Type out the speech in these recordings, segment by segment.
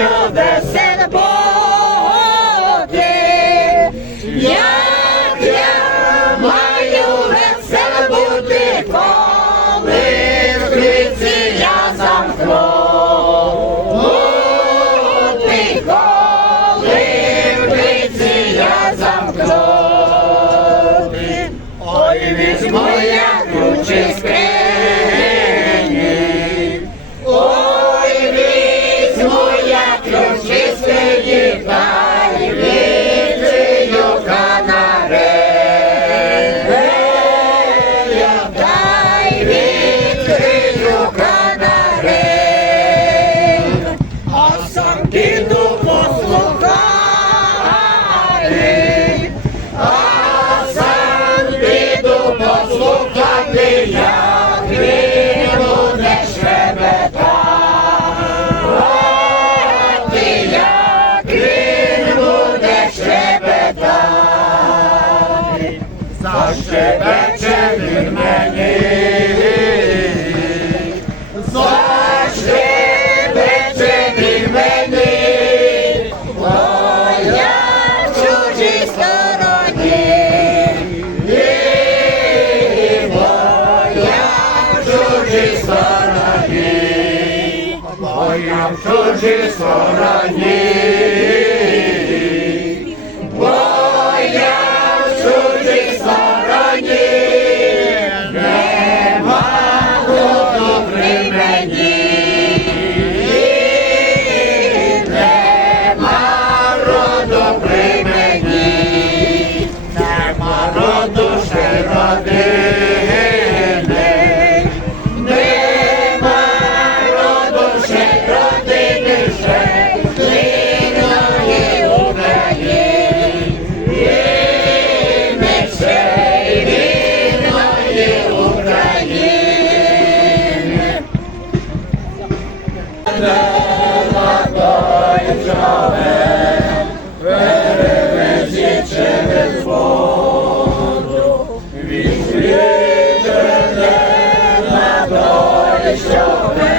할렐루야 ти як не будеш щебета, а ти як не будеш щебета, за щебет. чужій стороні, бо я в чужій стороні, бо я в чужій стороні. човен перевезі через воду, Він світерне на долі човен.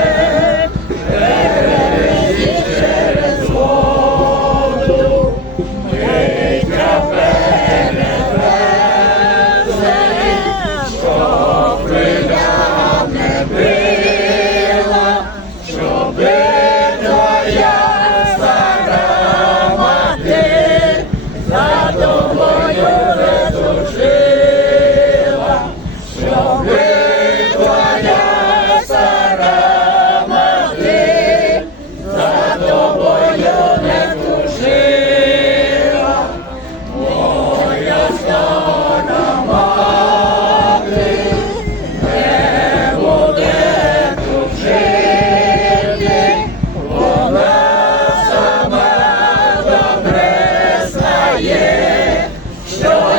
joy.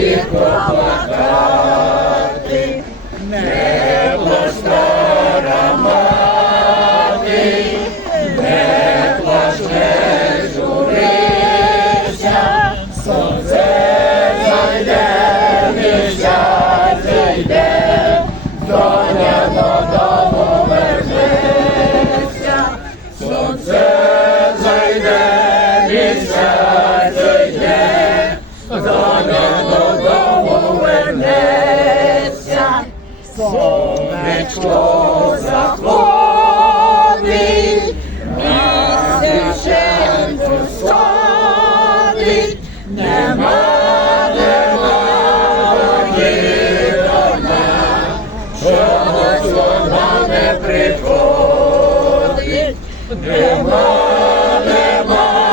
і Хто захватить, місцем посадить, нема, нема вона, що вона не приходить, нема, нема.